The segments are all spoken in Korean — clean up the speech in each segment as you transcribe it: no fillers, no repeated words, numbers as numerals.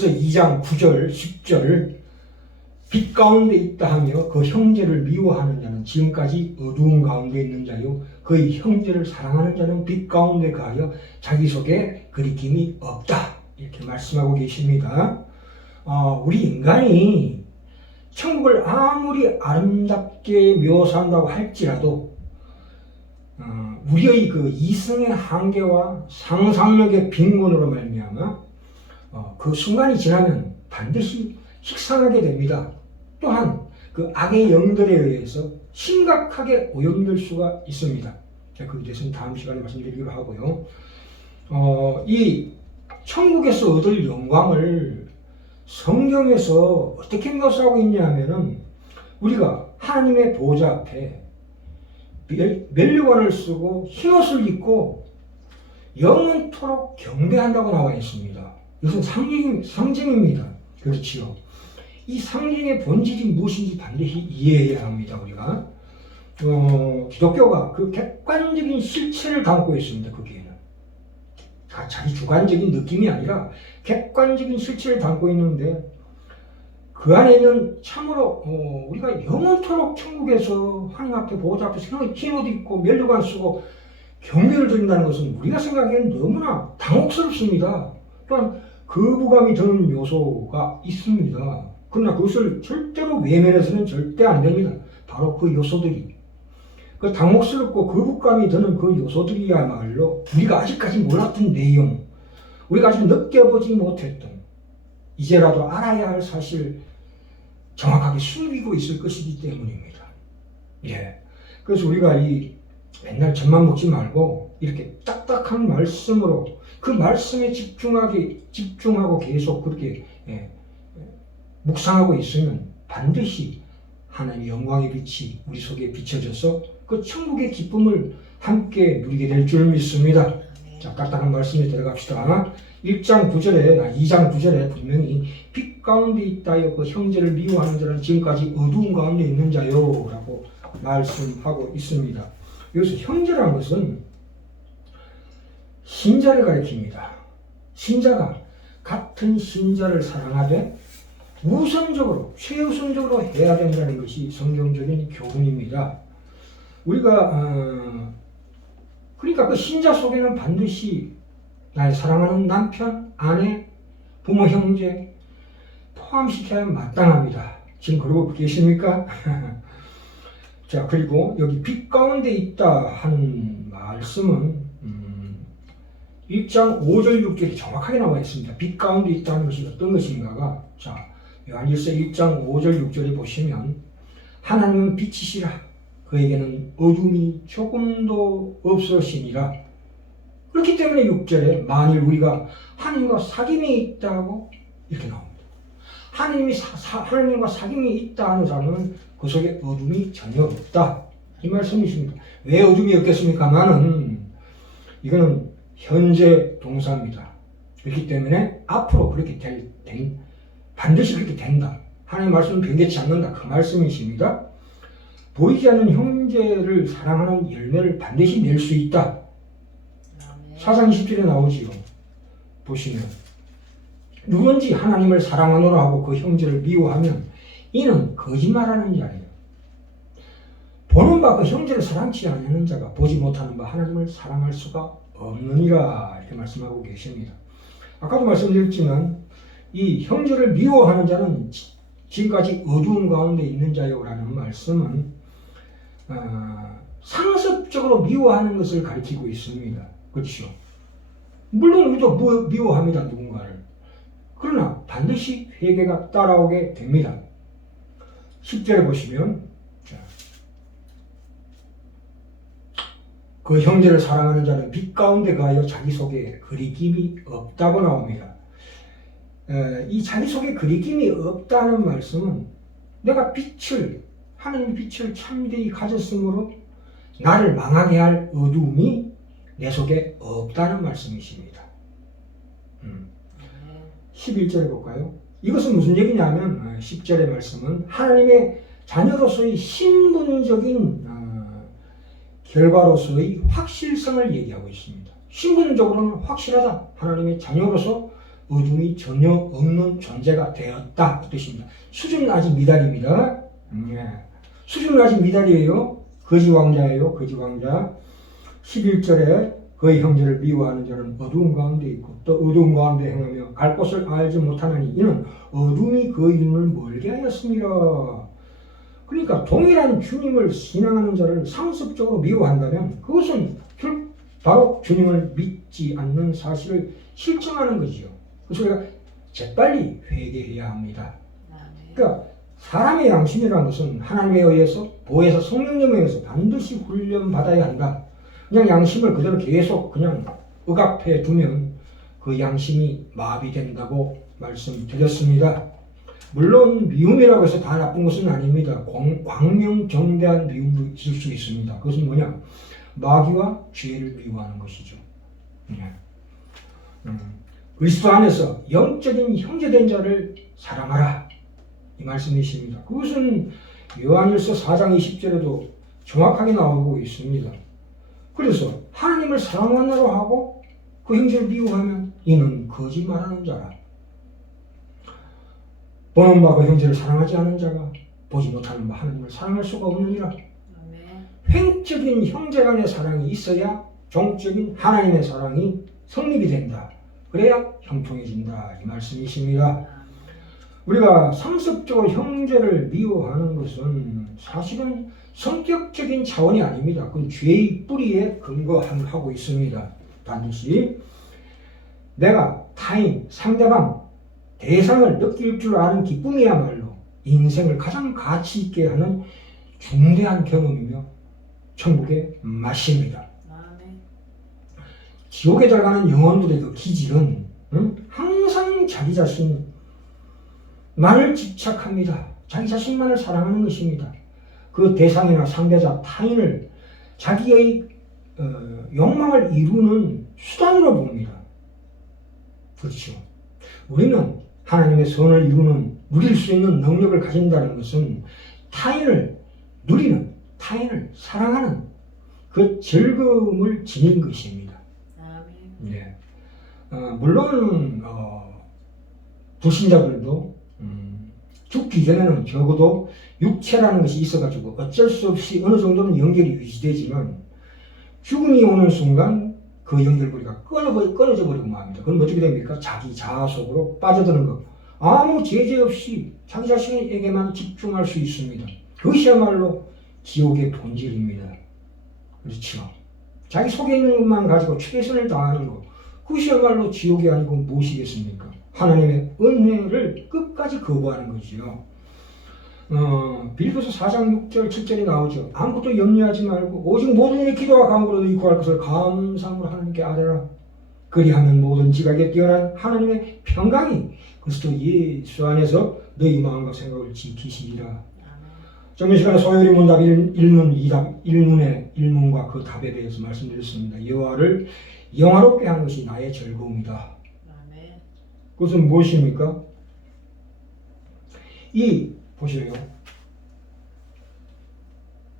그래서 2장 9절, 10절 빛 가운데 있다 하며 그 형제를 미워하는 자는 지금까지 어두운 가운데 있는 자요 그의 형제를 사랑하는 자는 빛 가운데 가하여 자기 속에 거리낌이 없다 이렇게 말씀하고 계십니다. 우리 인간이 천국을 아무리 아름답게 묘사한다고 할지라도 우리의 그 이성의 한계와 상상력의 빈곤으로 말미암아 그 순간이 지나면 반드시 식상하게 됩니다. 또한 그 악의 영들에 의해서 심각하게 오염될 수가 있습니다. 그에 대해서는 다음 시간에 말씀드리기로 하고요. 이 천국에서 얻을 영광을 성경에서 어떻게 묘사하고 있냐면은 우리가 하나님의 보좌 앞에 면류관을 쓰고 흰옷을 입고 영원토록 경배한다고 나와 있습니다. 이것은 상징입니다. 그렇지요. 이 상징의 본질이 무엇인지 반드시 이해해야 합니다. 우리가 기독교가 그 객관적인 실체를 담고 있습니다. 거기에는 자기 주관적인 느낌이 아니라 객관적인 실체를 담고 있는데 그 안에는 참으로 우리가 영원토록 천국에서 하나님 앞에 보호자 앞에서 흰 옷 입고 면류관 쓰고 경배를 드린다는 것은 우리가 생각하기에는 너무나 당혹스럽습니다. 또한 거부감이 드는 요소가 있습니다. 그러나 그것을 절대로 외면해서는 절대 안 됩니다. 바로 그 요소들이 그 당혹스럽고 거부감이 드는 그 요소들이야말로 우리가 아직까지 몰랐던 내용, 우리가 아직 느껴보지 못했던 이제라도 알아야 할 사실 정확하게 숨기고 있을 것이기 때문입니다. 예. 그래서 우리가 이 맨날 젖만 먹지 말고 이렇게 딱딱한 말씀으로 그 말씀에 집중하고 계속 그렇게 묵상하고 있으면 반드시 하나님의 영광의 빛이 우리 속에 비춰져서 그 천국의 기쁨을 함께 누리게 될 줄 믿습니다. 자, 딱딱한 말씀에 들어갑시다. 2장 9절에 분명히 빛 가운데 있다여 그 형제를 미워하는 자는 지금까지 어두운 가운데 있는 자요 라고 말씀하고 있습니다. 여기서 형제라는 것은 신자를 가리킵니다. 신자가 같은 신자를 사랑하되 우선적으로 최우선적으로 해야 된다는 것이 성경적인 교훈입니다. 우리가 그러니까 그 신자 속에는 반드시 나의 사랑하는 남편, 아내, 부모, 형제 포함시켜야 마땅합니다. 지금 그러고 계십니까? 자, 그리고 여기 빛 가운데 있다 하는 말씀은 1장 5절 6절이 정확하게 나와 있습니다. 빛 가운데 있다는 것이 어떤 것인가가 자, 요한일서 1장 5절 6절에 보시면 하나님은 빛이시라 그에게는 어둠이 조금도 없으시니라. 그렇기 때문에 6절에 만일 우리가 하나님과 사귐이 있다고 이렇게 나옵니다. 하나님과 사귐이 있다 하는 사람은 그 속에 어둠이 전혀 없다. 이 말씀이십니다. 왜 어둠이 없겠습니까만은 이거는 현재 동사입니다. 그렇기 때문에 앞으로 그렇게 반드시 그렇게 된다. 하나님의 말씀은 변개치 않는다. 그 말씀이십니다. 보이지 않는 형제를 사랑하는 열매를 반드시 낼 수 있다. 사상 20절에 나오지요. 보시면 누군지 하나님을 사랑하노라 하고 그 형제를 미워하면 이는 거짓말하는 자예요. 보는 바 그 형제를 사랑치 않는 자가 보지 못하는 바 하나님을 사랑할 수가 없느니라 이렇게 말씀하고 계십니다. 아까도 말씀드렸지만 이 형제를 미워하는 자는 지금까지 어두운 가운데 있는 자요라는 말씀은 상습적으로 미워하는 것을 가리키고 있습니다. 그렇죠? 물론 우리도 미워합니다. 누군가를. 그러나 반드시 회개가 따라오게 됩니다. 10절에 보시면 그 형제를 사랑하는 자는 빛 가운데 가하여 자기 속에 그리낌이 없다고 나옵니다. 이 자기 속에 그리낌이 없다는 말씀은 내가 하나님의 빛을 참되이 가졌으므로 나를 망하게 할 어두움이 내 속에 없다는 말씀이십니다. 11절에 볼까요? 이것은 무슨 얘기냐면 10절의 말씀은 하나님의 자녀로서의 신분적인 결과로서의 확실성을 얘기하고 있습니다. 신분적으로는 확실하다. 하나님의 자녀로서 어둠이 전혀 없는 존재가 되었다. 그 뜻입니다. 수준은 아직 미달입니다. 수준은 아직 미달이에요. 거지 왕자예요. 거지 왕자. 11절에 그의 형제를 미워하는 자는 어두운 가운데 있고 또 어두운 가운데 행하며 갈 곳을 알지 못하나니 이는 어둠이 그의 눈을 멀게 하였습니다. 그러니까 동일한 주님을 신앙하는 자를 상습적으로 미워한다면 그것은 바로 주님을 믿지 않는 사실을 실증하는 거지요. 그래서 우리가 재빨리 회개해야 합니다. 그러니까 사람의 양심이라는 것은 하나님에 의해서 보혜사 성령님에 의해서 반드시 훈련받아야 한다. 그냥 양심을 그대로 계속 그냥 억압해 두면 그 양심이 마비된다고 말씀드렸습니다. 물론 미움이라고 해서 다 나쁜 것은 아닙니다. 광명정대한 미움도 있을 수 있습니다. 그것은 뭐냐? 마귀와 죄를 미워하는 것이죠. 그리스도 안에서 영적인 형제된 자를 사랑하라. 이 말씀이십니다. 그것은 요한일서 4장 20절에도 정확하게 나오고 있습니다. 그래서 하나님을 사랑하느라 하고 그 형제를 미워하면 이는 거짓말하는 자라. 보는 바 그 형제를 사랑하지 않은 자가 보지 못하는 바 하나님을 사랑할 수가 없느니라. 횡적인 형제 간의 사랑이 있어야 종적인 하나님의 사랑이 성립이 된다. 그래야 형통해진다. 이 말씀이십니다. 우리가 상습적으로 형제를 미워하는 것은 사실은 성격적인 차원이 아닙니다. 그건 죄의 뿌리에 근거하고 있습니다. 반드시 내가 타인, 상대방, 대상을 느낄 줄 아는 기쁨이야말로 인생을 가장 가치 있게 하는 중대한 경험이며 천국의 맛입니다. 지옥에 들어가는 영혼들의 그 기질은 항상 자기 자신만을 집착합니다. 자기 자신만을 사랑하는 것입니다. 그 대상이나 상대자, 타인을 자기의 욕망을 이루는 수단으로 봅니다. 그렇죠. 우리는 하나님의 선을 누릴 수 있는 능력을 가진다는 것은 타인을 누리는, 타인을 사랑하는 그 즐거움을 지닌 것입니다. 네. 물론 불신자들도 죽기 전에는 적어도 육체라는 것이 있어가지고 어쩔 수 없이 어느 정도는 연결이 유지되지만 죽음이 오는 순간 그 연결고리가 끊어져 버리고 맙니다. 그럼 어떻게 됩니까? 자기 자아 속으로 빠져드는 것. 아무 제재 없이 자기 자신에게만 집중할 수 있습니다. 그것이야말로 지옥의 본질입니다. 그렇죠. 자기 속에 있는 것만 가지고 최선을 다하는 것. 그것이야말로 지옥이 아니고 무엇이겠습니까? 하나님의 은혜를 끝까지 거부하는 거지요. 빌립보서 4장 6절 7절이 나오죠. 아무것도 염려하지 말고 오직 모든 일에 기도와 간구로 너희 구할 것을 감사함으로 하나님께 아뢰라. 그리하면 모든 지각에 뛰어난 하나님의 평강이 그리스도 예수 안에서 너희 마음과 생각을 지키시리라. 저번 시간에 소요리 문답 1문과 그 답에 대해서 말씀드렸습니다. 여호와를 영화롭게 하는 것이 나의 즐거움이다. 그것은 무엇입니까? 보세요.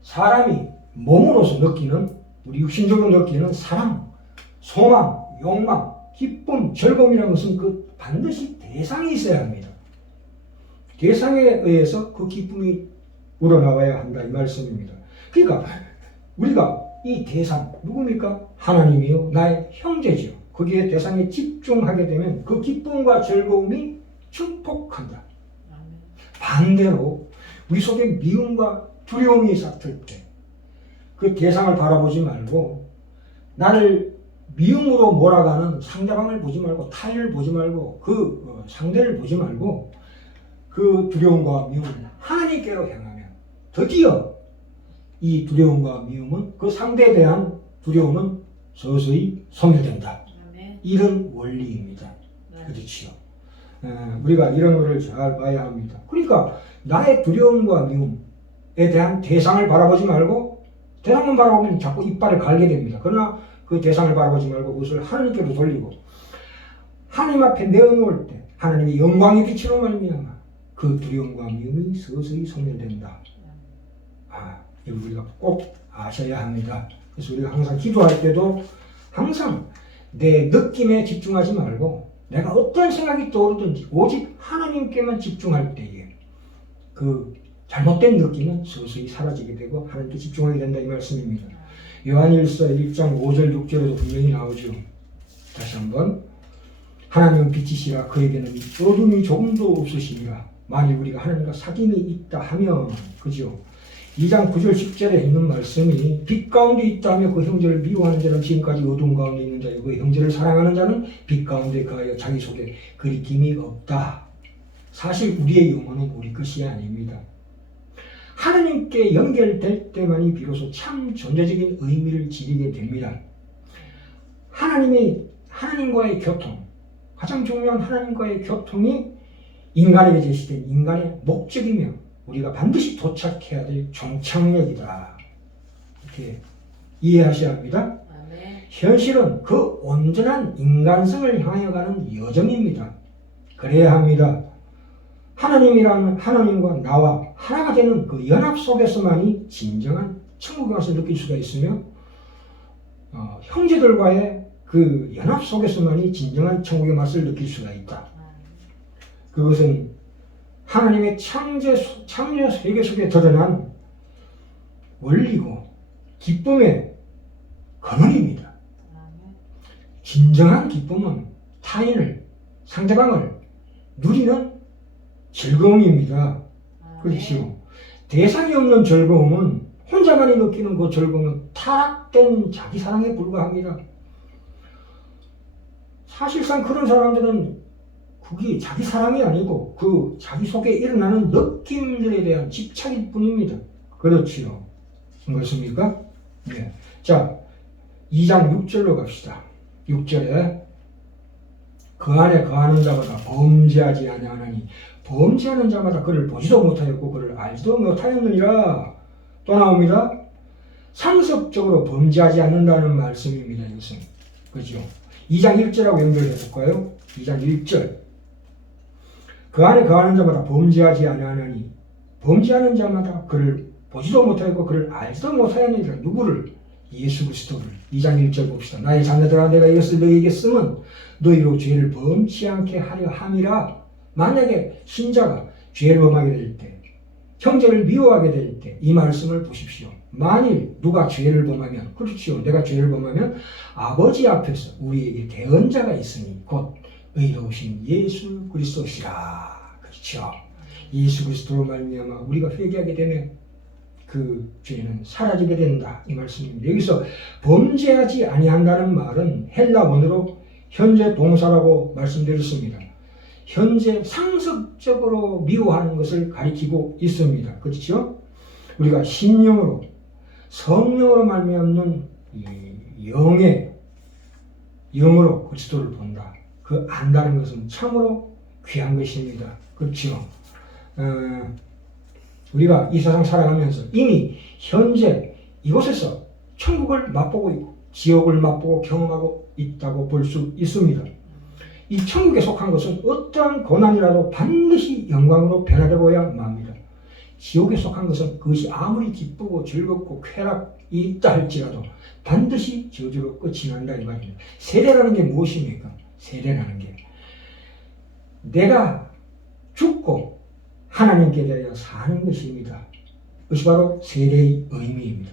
사람이 몸으로서 느끼는, 우리 육신적으로 느끼는 사랑, 소망, 욕망, 기쁨, 즐거움이라는 것은 그 반드시 대상이 있어야 합니다. 대상에 의해서 그 기쁨이 우러나와야 한다 이 말씀입니다. 그러니까 우리가 이 대상 누굽니까? 하나님이요 나의 형제지요. 거기에 대상에 집중하게 되면 그 기쁨과 즐거움이 증폭한다. 반대로 우리 속에 미움과 두려움이 싹틀 때 그 대상을 바라보지 말고 나를 미움으로 몰아가는 상대방을 보지 말고 타인을 보지 말고 그 상대를 보지 말고 그 두려움과 미움을 하나님께로 향하면 드디어 이 두려움과 미움은 그 상대에 대한 두려움은 서서히 소멸된다. 이런 원리입니다. 그렇지요. 우리가 이런 것을 잘 봐야 합니다. 그러니까 나의 두려움과 미움에 대한 대상을 바라보지 말고 대상만 바라보면 자꾸 이빨을 갈게 됩니다. 그러나 그 대상을 바라보지 말고 그것을 하나님께로 돌리고 하나님 앞에 내어놓을 때 하나님의 영광의 빛으로 말미암아 그 두려움과 미움이 서서히 소멸된다. 이거 우리가 꼭 아셔야 합니다. 그래서 우리가 항상 기도할 때도 항상 내 느낌에 집중하지 말고 내가 어떤 생각이 떠오르든지 오직 하나님께만 집중할 때에 그 잘못된 느낌은 서서히 사라지게 되고 하나님께 집중하게 된다 이 말씀입니다. 요한일서 1장 5절 6절에도 분명히 나오죠. 다시 한번 하나님은 빛이시라 그에게는 어둠이 조금도 없으시니라. 만일 우리가 하나님과 사귐이 있다 하면 그죠. 2장 9절 10절에 있는 말씀이 빛 가운데 있다 하며 그 형제를 미워하는 자는 지금까지 어둠 가운데 있는 자요 그 형제를 사랑하는 자는 빛 가운데 거하여 자기 속에 그리낌이 없다. 사실 우리의 영혼은 우리 것이 아닙니다. 하나님께 연결될 때만이 비로소 참 존재적인 의미를 지니게 됩니다. 하나님과의 교통, 가장 중요한 하나님과의 교통이 인간에게 제시된 인간의 목적이며 우리가 반드시 도착해야 될 종착역이다. 이렇게 이해하셔야 합니다. 현실은 그 온전한 인간성을 향해 가는 여정입니다. 그래야 합니다. 하나님과 나와 하나가 되는 그 연합 속에서만이 진정한 천국의 맛을 느낄 수가 있으며 형제들과의 그 연합 속에서만이 진정한 천국의 맛을 느낄 수가 있다. 그것은 하나님의 창조 세계 속에 드러난 원리고 기쁨의 근원입니다. 진정한 기쁨은 타인을, 상대방을 누리는 즐거움입니다. 그렇죠. 대상이 없는 즐거움은 혼자만이 느끼는 그 즐거움은 타락된 자기 사랑에 불과합니다. 사실상 그런 사람들은 그게 자기 사랑이 아니고 그 자기 속에 일어나는 느낌들에 대한 집착일 뿐입니다. 그렇지요. 그렇습니까? 네. 자, 2장 6절로 갑시다. 6절에 그 안에 거하는 자마다 범죄하지 아니하나니 범죄하는 자마다 그를 보지도 못하였고 그를 알지도 못하였느니라. 또 나옵니다. 상습적으로 범죄하지 않는다는 말씀입니다. 이것은. 그죠? 2장 1절하고 연결해 볼까요? 2장 1절. 그 안에 거하는 자마다 범죄하지 아니하나니 범죄하는 자마다 그를 보지도 못하였고 그를 알지도 못하였느니라. 누구를? 예수 그리스도를. 2장 1절 봅시다. 나의 자녀들아 내가 이것을 너희에게 쓰면 너희로 죄를 범치 않게 하려 함이라. 만약에 신자가 죄를 범하게 될 때, 형제를 미워하게 될 때 이 말씀을 보십시오. 만일 누가 죄를 범하면, 그렇지요. 내가 죄를 범하면 아버지 앞에서 우리에게 대언자가 있으니 곧 의로우신 예수 그리스도시라. 그렇죠. 예수 그리스도로 말미암아 우리가 회개하게 되면 그 죄는 사라지게 된다. 이 말씀입니다. 여기서 범죄하지 아니한다는 말은 헬라 원어로 현재 동사라고 말씀드렸습니다. 현재 상습적으로 미워하는 것을 가리키고 있습니다. 그렇죠? 우리가 신령으로 성령으로 말미암는 영으로 그리스도를 본다. 그 안다는 것은 참으로 귀한 것입니다. 그렇죠? 우리가 이 세상 살아가면서 이미 현재 이곳에서 천국을 맛보고 있고 지옥을 맛보고 경험하고 있다고 볼 수 있습니다. 이 천국에 속한 것은 어떠한 고난이라도 반드시 영광으로 변화되어야 맙니다. 지옥에 속한 것은 그것이 아무리 기쁘고 즐겁고 쾌락이 있다 할지라도 반드시 저주로 끝이 난다 이 말입니다. 세례라는 게 무엇입니까? 세례라는 게 내가 죽고 하나님께 대하여 사는 것입니다. 그것이 바로 세례의 의미입니다.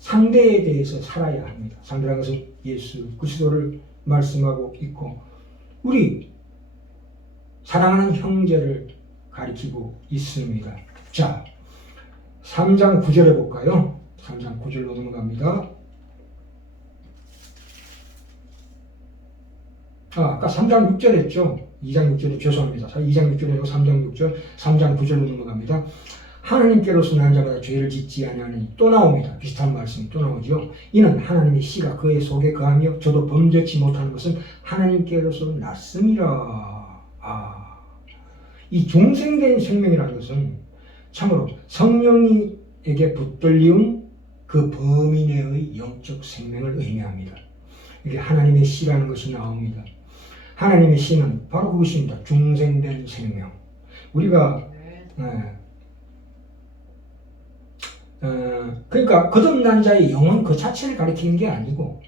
상대에 대해서 살아야 합니다. 상대라는 것은 예수 그리스도를 말씀하고 있고 우리 사랑하는 형제를 가리키고 있습니다. 자, 3장 9절에 볼까요? 3장 9절로 넘어갑니다. 아까 3장 6절 했죠? 2장 6절에 죄송합니다. 2장 6절이고 3장 6절, 3장 9절로 넘어갑니다. 하나님께로서 난 자마다 죄를 짓지 아니하니 또 나옵니다. 비슷한 말씀이 또 나오죠. 이는 하나님의 씨가 그의 속에 거하며 저도 범죄치 못하는 것은 하나님께로서 났음이라. 이 중생된 생명이라는 것은 참으로 성령에게 붙들리운 그 범인의 영적 생명을 의미합니다. 이게 하나님의 씨라는 것이 나옵니다. 하나님의 씨는 바로 그것입니다. 중생된 생명. 우리가 그러니까 거듭난 자의 영혼 그 자체를 가리키는 게 아니고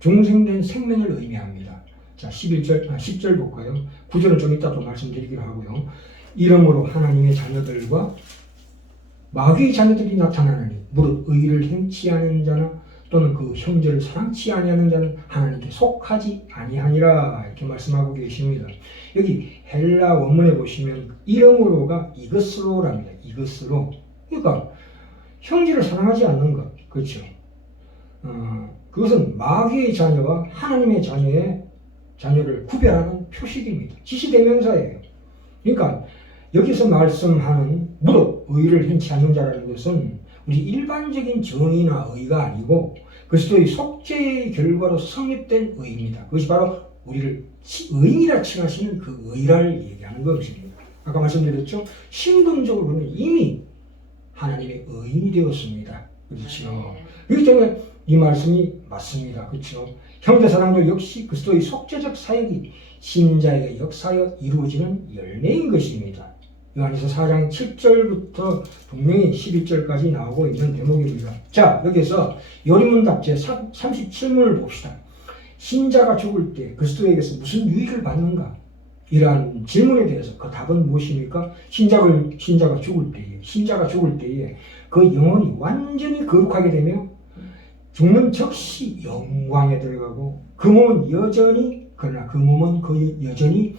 중생된 생명을 의미합니다. 자, 자, 10절 볼까요? 9절은 좀 이따 또 말씀드리기로 하고요. 이러므로 하나님의 자녀들과 마귀의 자녀들이 나타나느니 무릇 의를 행치 않은 자나 또는 그 형제를 사랑치 아니하는 자는 하나님께 속하지 아니하니라 이렇게 말씀하고 계십니다. 여기 헬라 원문에 보시면 이러므로가 이것으로랍니다. 이것으로. 그러니까 형제를 사랑하지 않는 것. 그렇죠. 그것은 마귀의 자녀와 하나님의 자녀를 구별하는 표식입니다. 지시대명사예요. 그러니까 여기서 말씀하는 무릇 의를 행치 않는 자라는 것은 우리 일반적인 정의나 의가 아니고 그리스도의 속죄의 결과로 성립된 의입니다. 그것이 바로 우리를 의인이라 칭하시는 그 의를 얘기하는 것입니다. 아까 말씀드렸죠? 신분적으로는 이미 하나님의 의인이 되었습니다. 그렇죠? 그렇기 때문에 이 말씀이 맞습니다. 그렇죠? 형제사랑도 역시 그리스도의 속죄적 사역이 신자에게 역사하여 이루어지는 열매인 것입니다. 요한에서 4장 7절부터 분명히 11절까지 나오고 있는 대목입니다. 자, 여기서 요리문답 제37문을 봅시다. 신자가 죽을 때 그리스도에게서 무슨 유익을 받는가? 이러한 질문에 대해서 그 답은 무엇입니까? 신자가 죽을 때에 그 영혼이 완전히 거룩하게 되며 죽는 즉시 영광에 들어가고 그 몸은 여전히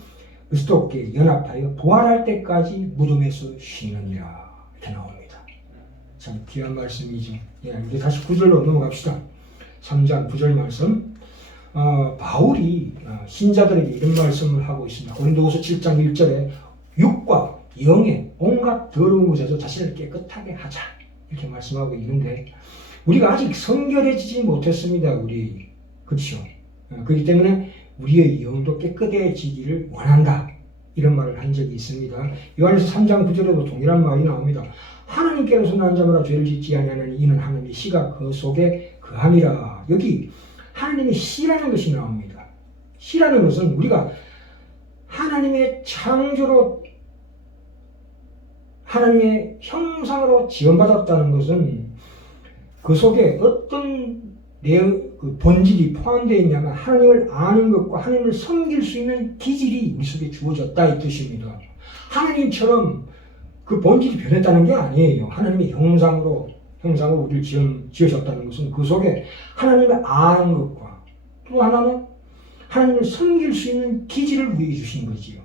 그리스도께 연합하여 부활할 때까지 무덤에서 쉬느니라 이렇게 나옵니다. 참 귀한 말씀이죠. 이제 다시 9절로 넘어갑시다. 3장 9절 말씀. 바울이 신자들에게 이런 말씀을 하고 있습니다. 고린도후서 7장 1절에 육과 영의 온갖 더러운 것에서 자신을 깨끗하게 하자 이렇게 말씀하고 있는데 우리가 아직 성결해지지 못했습니다. 그렇죠? 그렇기 때문에 우리의 영도 깨끗해지기를 원한다. 이런 말을 한 적이 있습니다. 요한에서 3장 9절에도 동일한 말이 나옵니다. 하나님께로서 난 자마다 죄를 짓지 아니하는 이는 하나님의 씨가 그 속에 거함이라. 여기 하나님의 씨라는 것이 나옵니다. 씨라는 것은 우리가 하나님의 창조로 하나님의 형상으로 지원받았다는 것은 그 속에 어떤 그 본질이 포함되어 있냐면 하나님을 아는 것과 하나님을 섬길 수 있는 기질이 우리 속에 주어졌다 이 뜻입니다. 하나님처럼 그 본질이 변했다는 게 아니에요. 하나님의 형상으로 우리를 지으셨다는 것은 그 속에 하나님을 아는 것과 또 하나는 하나님을 섬길 수 있는 기질을 우리에게 주신 거지요.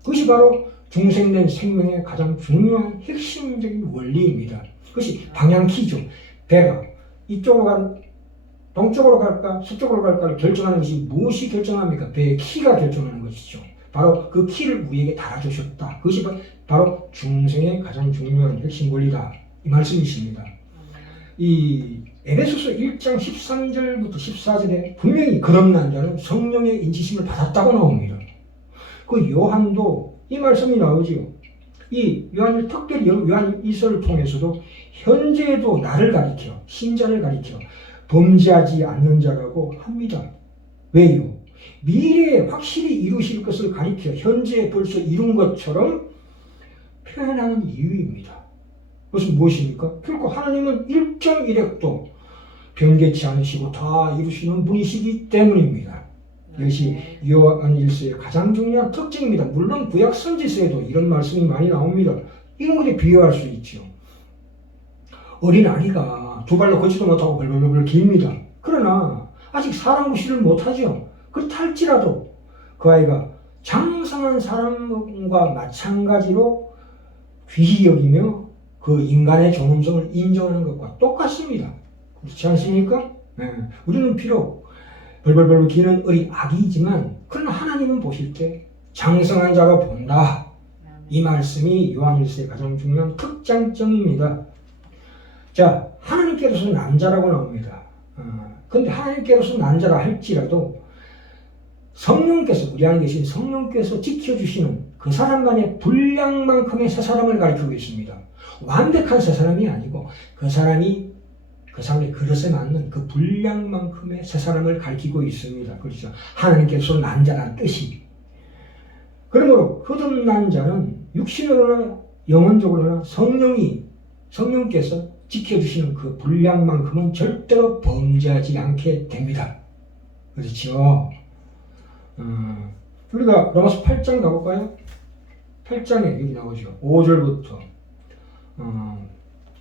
그것이 바로 중생된 생명의 가장 중요한 핵심적인 원리입니다. 그것이 방향키죠. 배가 동쪽으로 갈까 서쪽으로 갈까를 결정하는 것이 무엇이 결정합니까? 배의 키가 결정하는 것이죠. 바로 그 키를 우리에게 달아주셨다. 그것이 바로 중생의 가장 중요한 핵심 원리다. 이 말씀이십니다. 이 에베소서 1장 13절부터 14절에 분명히 거듭난 자는 성령의 인치심을 받았다고 나옵니다. 그 요한도 이 말씀이 나오지요. 이 요한을 특별히 요한 이서를 통해서도 현재에도 나를 가리켜 신자를 가리켜 범죄하지 않는 자라고 합니다. 왜요? 미래에 확실히 이루실 것을 가리켜 현재에 벌써 이룬 것처럼 표현하는 이유입니다. 그것은 무엇입니까? 결코 하나님은 일정 이력도 변개치 않으시고 다 이루시는 분이시기 때문입니다. 이것이 요한 일서의 가장 중요한 특징입니다. 물론 구약 선지서에도 이런 말씀이 많이 나옵니다. 이런 것에 비유할 수 있죠. 어린아이가 두 발로 걷지도 못하고 벌벌벌 깁니다. 그러나 아직 사람 구실을 못하죠. 그렇다 할지라도 그 아이가 장성한 사람과 마찬가지로 귀히 여기며 그 인간의 존엄성을 인정하는 것과 똑같습니다. 그렇지 않습니까? 네. 우리는 비록 벌벌벌 기는 어린 아기이지만 그러나 하나님은 보실 때 장성한 자가 본다. 이 말씀이 요한일서의 가장 중요한 특장점입니다. 자, 하나님께로서 난자라고 나옵니다. 그런데 하나님께로서 난자라 할지라도 성령께서 우리 안에 계신 성령께서 지켜주시는 그 사람만의 분량만큼의 새 사람을 가리키고 있습니다. 완벽한 새 사람이 아니고 그 사람의 그릇에 맞는 그 분량만큼의 새 사람을 가리키고 있습니다. 그렇죠. 하나님께서 난자라는 뜻이. 그러므로 거듭난 자는 육신으로나 영혼적으로나 성령께서 지켜주시는 그 분량만큼은 절대로 범죄하지 않게 됩니다. 그렇죠. 우리가 로마서 8장 가볼까요? 8장에 여기 나오죠. 5절부터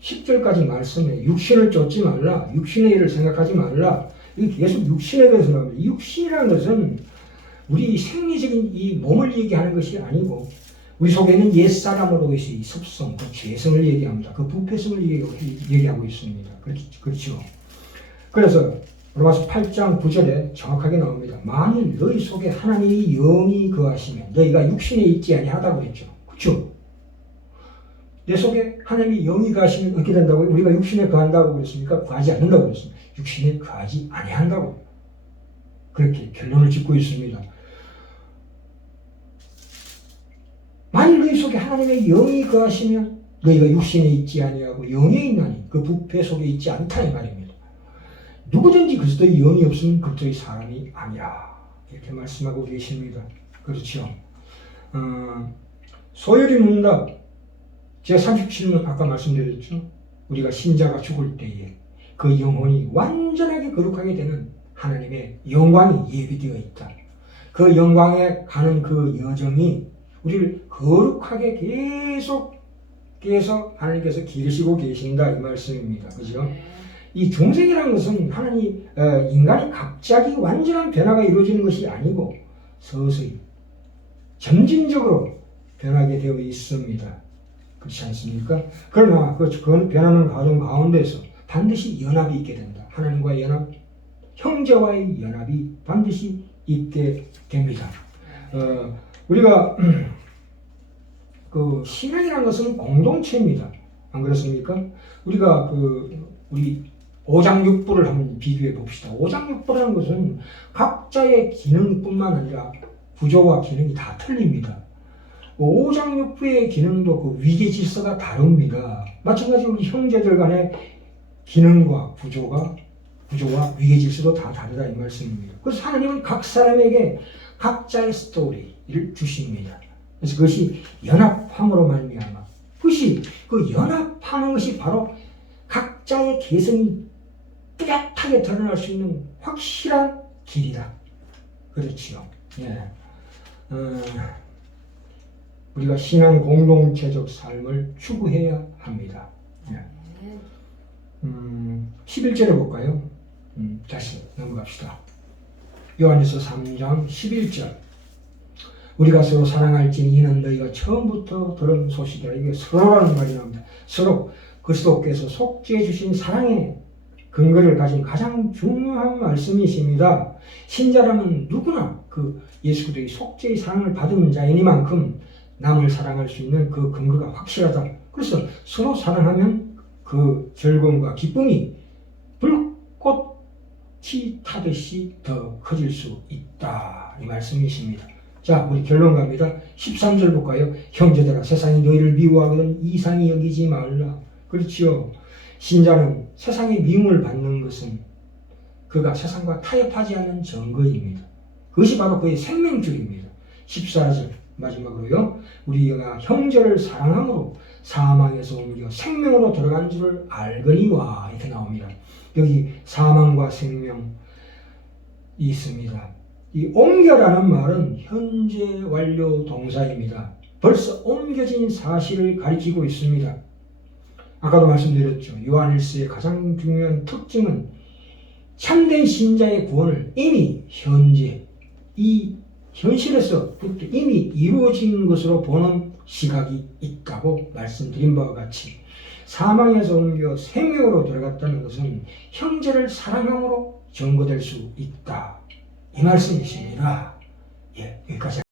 10절까지 말씀에 육신을 쫓지 말라, 육신의 일을 생각하지 말라. 이게 계속 육신에 대해서 나옵니다. 육신이라는 것은 우리 생리적인 이 몸을 얘기하는 것이 아니고 우리 속에는 옛사람으로서의 습성, 그 죄성을 얘기합니다. 그 부패성을 얘기하고 있습니다. 그렇죠. 그래서 로마서 8장 9절에 정확하게 나옵니다. 만일 너희 속에 하나님의 영이 거하시면 너희가 육신에 있지 아니하다고 그랬죠. 그렇죠? 내 속에 하나님의 영이 거하시면 어떻게 된다고요? 우리가 육신에 거한다고 그랬습니까? 거하지 않는다고 그랬습니다. 육신에 거하지 아니한다고 그렇게 결론을 짓고 있습니다. 만일 너희 속에 하나님의 영이 거하시면 너희가 육신에 있지 아니하고 영에 있나니 그 부패 속에 있지 않다 이 말입니다. 누구든지 그리스도의 영이 없으면 그리스도의 사람이 아니라 이렇게 말씀하고 계십니다. 그렇죠. 소요리 문답 제37문 아까 말씀드렸죠. 우리가 신자가 죽을 때에 그 영혼이 완전하게 거룩하게 되는 하나님의 영광이 예비되어 있다. 그 영광에 가는 그 여정이 우리를 거룩하게 계속해서 하나님께서 기르시고 계신다 이 말씀입니다. 그죠? 이 중생이라는 것은 인간이 갑자기 완전한 변화가 이루어지는 것이 아니고 서서히 점진적으로 변하게 되어 있습니다. 그렇지 않습니까? 그러나 그 변하는 과정 가운데서 반드시 연합이 있게 된다. 하나님과의 연합, 형제와의 연합이 반드시 있게 됩니다. 우리가 그 신앙이라는 것은 공동체입니다. 안 그렇습니까? 우리가 우리 오장육부를 한번 비교해 봅시다. 오장육부라는 것은 각자의 기능뿐만 아니라 구조와 기능이 다 틀립니다. 오장육부의 기능도 그 위계 질서가 다릅니다. 마찬가지로 우리 형제들 간의 기능과 구조와 위계 질서도 다 다르다 이 말씀입니다. 그래서 하나님은 각 사람에게 각자의 스토리를 주십니다. 그래서 그것이 연합함으로 말미암아 그것이 그 연합하는 것이 바로 각자의 개성이 뚜렷하게 드러날 수 있는 확실한 길이다. 그렇지요. 예. 우리가 신앙 공동체적 삶을 추구해야 합니다. 예. 11절에 볼까요? 다시 넘어갑시다. 요한일서 3장 11절. 우리가 서로 사랑할지니 이는 너희가 처음부터 들은 소식이라. 이게 서로라는 말이 나옵니다. 서로 그리스도께서 속죄해 주신 사랑의 근거를 가진 가장 중요한 말씀이십니다. 신자라면 누구나 그 예수 그리스도의 속죄의 사랑을 받은 자이니만큼 남을 사랑할 수 있는 그 근거가 확실하다. 그래서 서로 사랑하면 그 즐거움과 기쁨이 불꽃이 타듯이 더 커질 수 있다. 이 말씀이십니다. 자, 우리 결론 갑니다. 13절 볼까요? 형제들아, 세상이 너희를 미워하거든 이상히 여기지 말라. 그렇지요. 신자는 세상의 미움을 받는 것은 그가 세상과 타협하지 않는 증거입니다. 그것이 바로 그의 생명줄입니다. 14절 마지막으로요. 우리가 형제를 사랑함으로 사망에서 옮겨 생명으로 들어간 줄을 알거니와 이렇게 나옵니다. 여기 사망과 생명이 있습니다. 이 옮겨라는 말은 현재 완료 동사입니다. 벌써 옮겨진 사실을 가리키고 있습니다. 아까도 말씀드렸죠. 요한일서의 가장 중요한 특징은 참된 신자의 구원을 이미 현재 이 현실에서 이미 이루어진 것으로 보는 시각이 있다고 말씀드린 바와 같이 사망에서 옮겨 생명으로 들어갔다는 것은 형제를 사랑함으로 증거될 수 있다. 이 말씀이십니다. 예, 여기까지.